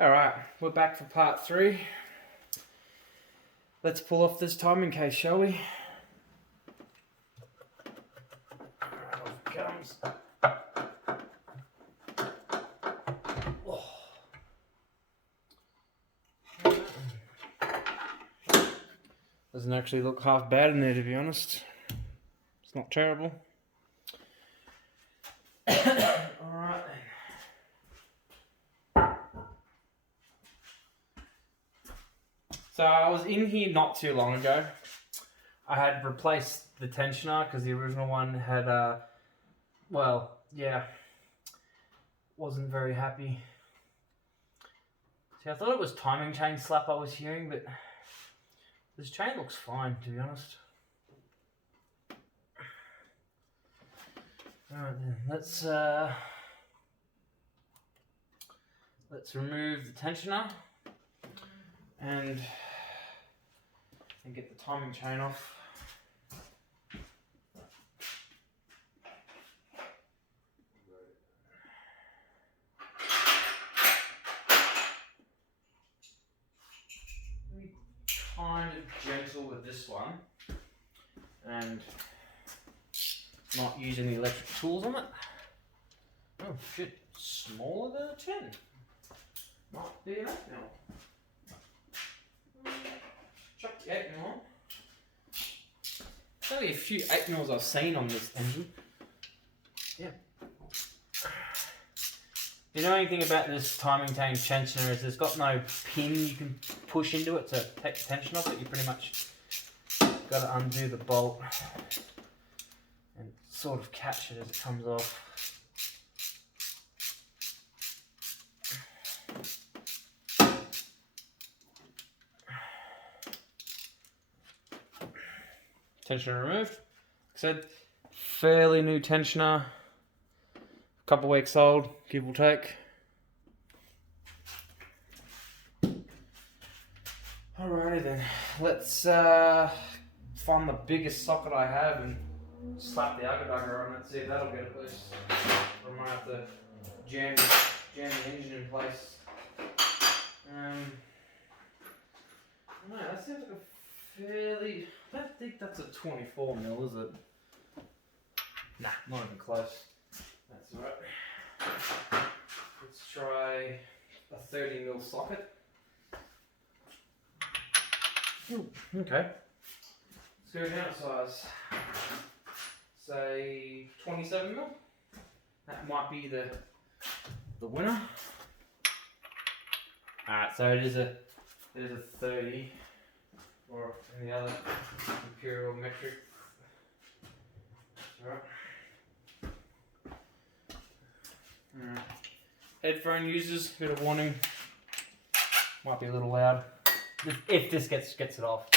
Alright, we're back for part 3. Let's pull off this timing case, shall we? Off it comes. Doesn't actually look half bad in there, to be honest. It's not terrible. Alright then. So I was in here not too long ago. I had replaced the tensioner because the original one had, wasn't very happy. See, I thought it was timing chain slap I was hearing, but this chain looks fine, to be honest. Alright then, let's remove the tensioner and get the timing chain off. Be kind of gentle with this one and not use any electric tools on it. Oh shit, smaller than a 10. Might be an 8 mil. Chuck the 8 mil on. There's only a few 8 mils I've seen on this engine. Yeah. You know anything about this timing chain tensioner is it's got no pin you can push into it to take the tension off it. You pretty much got to undo the bolt and sort of catch it as it comes off. Tensioner removed. Like I said, fairly new tensioner. A couple weeks old, give or take. Alrighty then, let's find the biggest socket I have and slap the agger on it, see if that'll get it loose. I might have to jam the engine in place. No, that seems like a fairly... I don't think that's a 24 mil, is it? Nah, not even close. That's alright. Let's try a 30 mil socket. Ooh, okay. Let's go down a size. Say 27 mil. That might be the winner. Alright, so it is a 30. Or any other imperial metric. Alright. Alright. Headphone users, bit of warning. Might be a little loud. If this gets it off.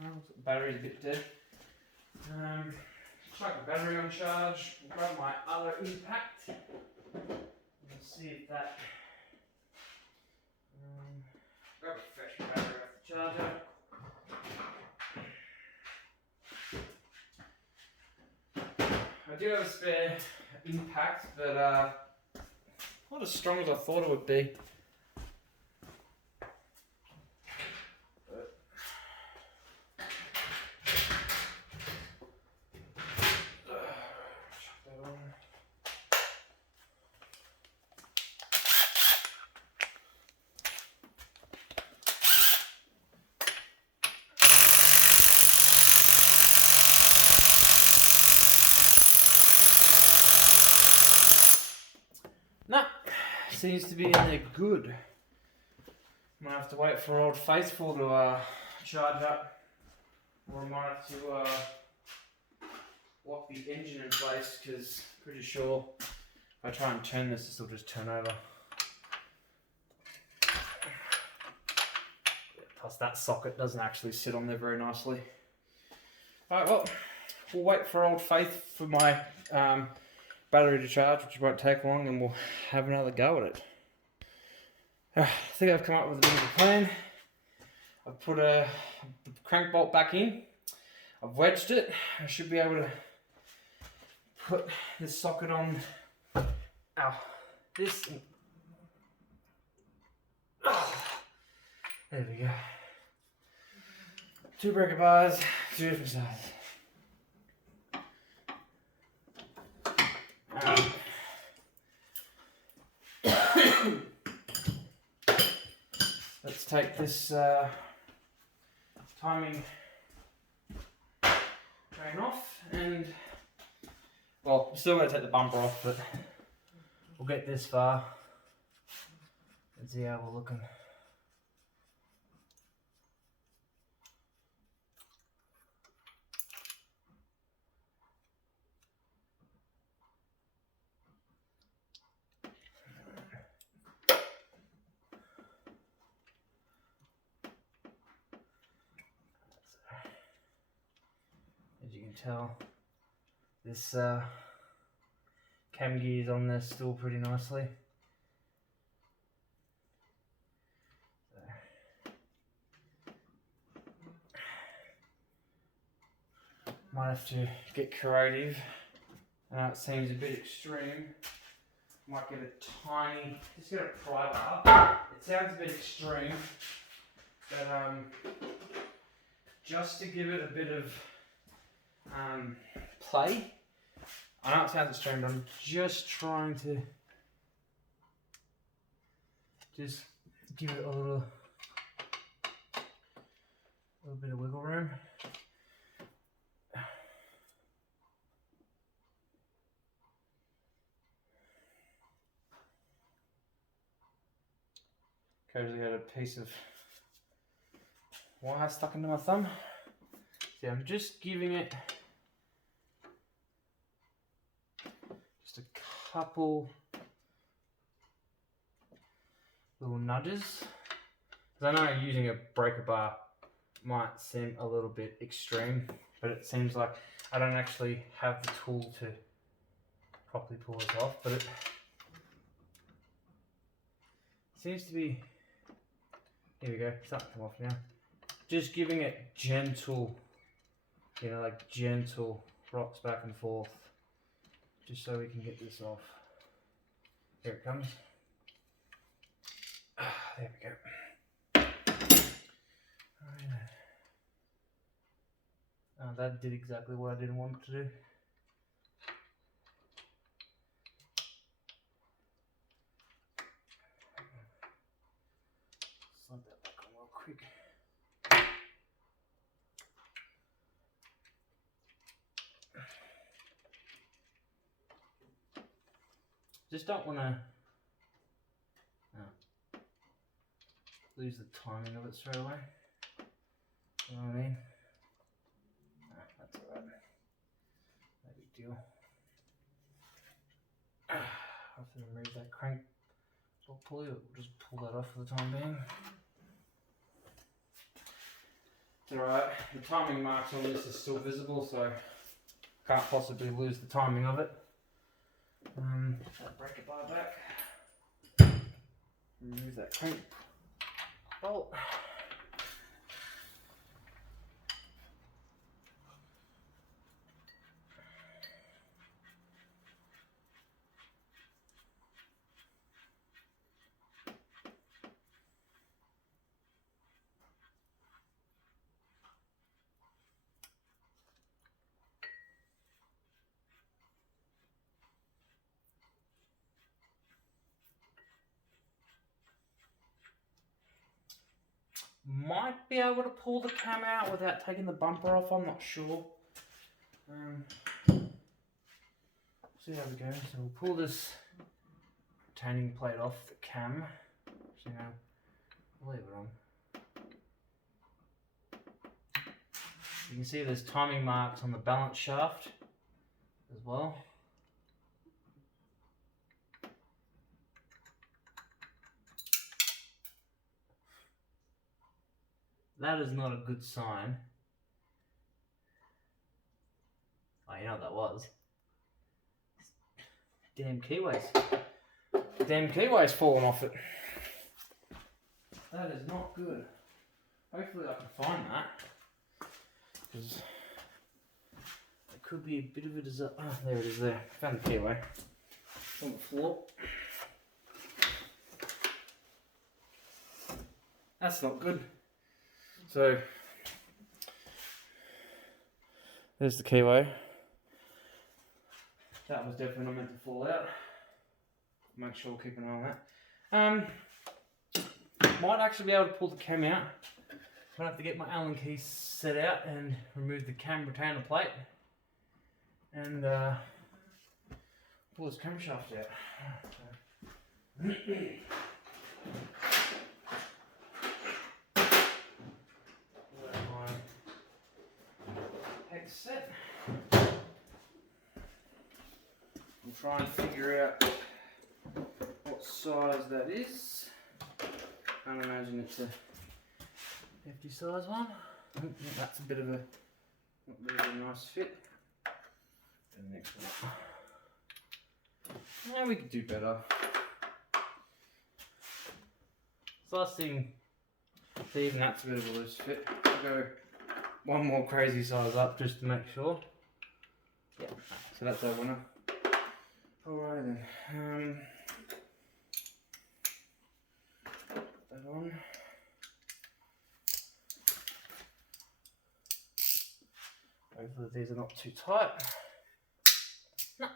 Well, the battery's a bit dead. Chuck the battery on charge, grab my other impact, and see if that, grab a fresh battery off the charger. I do have a spare impact, but not as strong as I thought it would be. Nah, seems to be in there good. Might have to wait for Old Faithful to charge up, or I might have to lock the engine in place because pretty sure if I try and turn this will just turn over. Plus that socket doesn't actually sit on there very nicely. Alright, well, we'll wait for Old Faith for my battery to charge, which won't take long, and we'll have another go at it. I think I've come up with a bit of a plan. I've put the crank bolt back in. I've wedged it. I should be able to put this socket on this. There we go. 2 breaker bars, 2 different sizes. Let's take this timing chain off, and well, I'm still going to take the bumper off, but we'll get this far and see how we're looking. As you can tell, this cam gear is on there still pretty nicely. Might have to get creative. I know it seems a bit extreme. Might get a tiny, just get a pry bar. It sounds a bit extreme, but just to give it a bit of play. I know it sounds extreme, but I'm just trying to just give it a little bit of wiggle room. Occasionally got a piece of wire stuck into my thumb. See, I'm just giving it just a couple little nudges. Because I know using a breaker bar might seem a little bit extreme, but it seems like I don't actually have the tool to properly pull this off, but it seems to be, here we go, it's starting to come off now. Just giving it gentle, you know, like gentle rocks back and forth, just so we can get this off. Here it comes. There we go. That did exactly what I didn't want it to do. Slide that back on real quick. Just don't want to lose the timing of it straight away. You know what I mean? That's alright. No big deal. I have to remove that crank pulley, but we'll just pull that off for the time being. It's alright. The timing marks on this are still visible, so can't possibly lose the timing of it. Break it bar back. Remove that crank bolt. Might be able to pull the cam out without taking the bumper off, I'm not sure. See how we go. So we'll pull this retaining plate off the cam. So now we'll leave it on. You can see there's timing marks on the balance shaft as well. That is not a good sign. Oh, you know what that was? Damn keyways. Damn keyways falling off it. That is not good. Hopefully I can find that. Because could be a bit of a disaster. Oh, there it is there. Found the keyway. On the floor. That's not good. So, there's the keyway. That was definitely not meant to fall out. Make sure we'll keep an eye on that. Might actually be able to pull the cam out. I'm gonna have to get my Allen keys set out and remove the cam retainer plate and pull this camshaft out. Set. We'll try and figure out what size that is. Can't imagine it's a 50 size one. That's a bit of a nice fit. And the next one. Yeah, we could do better. Last thing, even that's a bit of a loose fit. I'll go one more crazy size up just to make sure. Yeah, so that's our winner. Alright then. Put that on. Hopefully these are not too tight. No,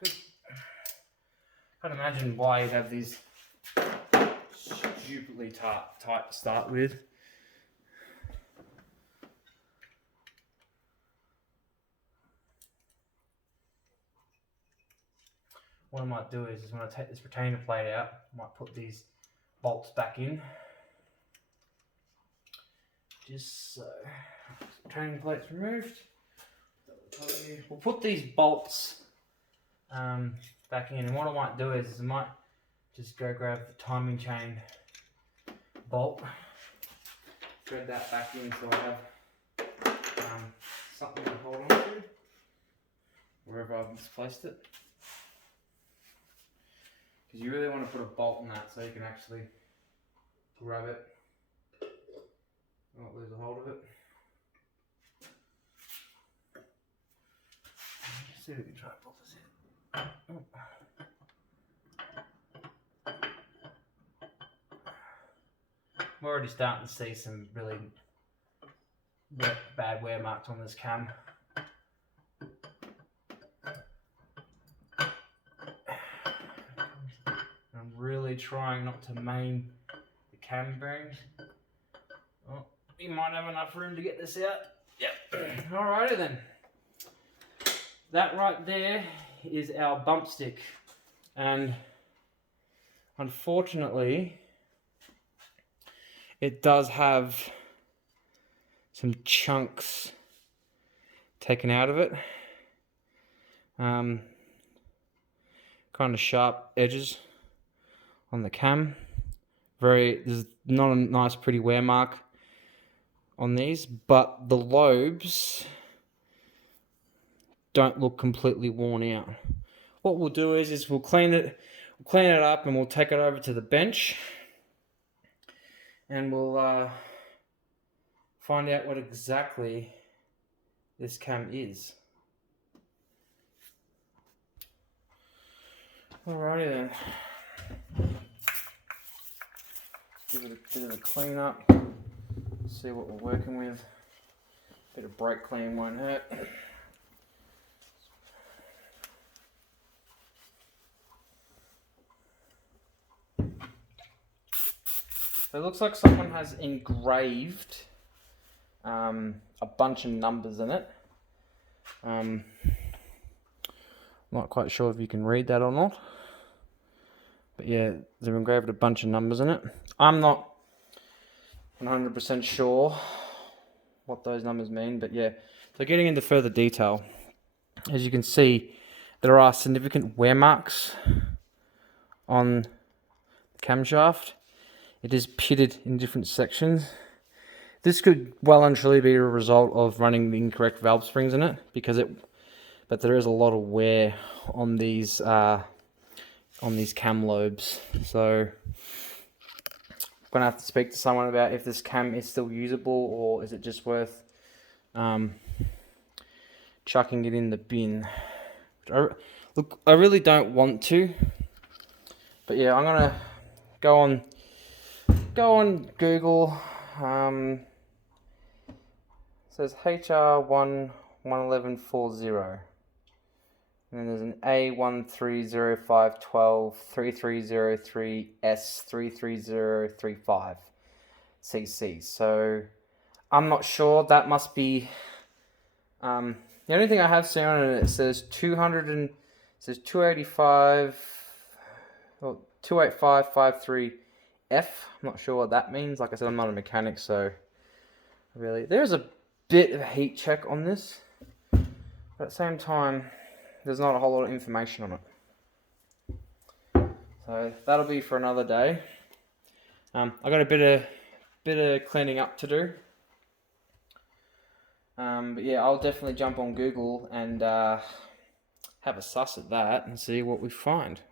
that's good. Can't imagine why you'd have these stupidly tight to start with. What I might do is when I take this retainer plate out, I might put these bolts back in. Just so. Retaining plate's removed. We'll put these bolts back in, and what I might do is I might just go grab the timing chain bolt, thread that back in so I have something to hold on to wherever I've misplaced it. Because you really want to put a bolt in that so you can actually grab it, not lose a hold of it. Let's see if we can try and pull this in. I'm already starting to see some really bad wear marks on this cam. I'm really trying not to maim the cam bearings. Oh, you might have enough room to get this out. Yep. Alrighty then. That right there is our bump stick, and unfortunately it does have some chunks taken out of it. Kind of sharp edges on the cam. There's not a nice pretty wear mark on these, but the lobes don't look completely worn out. What we'll do is we'll clean it up and we'll take it over to the bench and we'll find out what exactly this cam is. Alrighty then. Give it a bit of a clean up. See what we're working with. Bit of brake clean won't hurt. So it looks like someone has engraved a bunch of numbers in it. Not quite sure if you can read that or not. But yeah, they've engraved a bunch of numbers in it. I'm not 100% sure what those numbers mean, but yeah. So getting into further detail, as you can see, there are significant wear marks on the camshaft. It is pitted in different sections. This could well and truly be a result of running the incorrect valve springs in it, but there is a lot of wear on these cam lobes. So I'm gonna have to speak to someone about if this cam is still usable or is it just worth chucking it in the bin. Look, I really don't want to, but yeah, I'm gonna go on Google. It says HR1 11140. And then there's an A130512 3303S 33035 CC. So I'm not sure. That must be the only thing I have seen on it. It says 285 or 28553F. I'm not sure what that means. Like I said, I'm not a mechanic, so really there's a bit of a heat check on this, but at the same time, there's not a whole lot of information on it. So that'll be for another day. I got a bit of cleaning up to do. But yeah, I'll definitely jump on Google and have a suss at that and see what we find.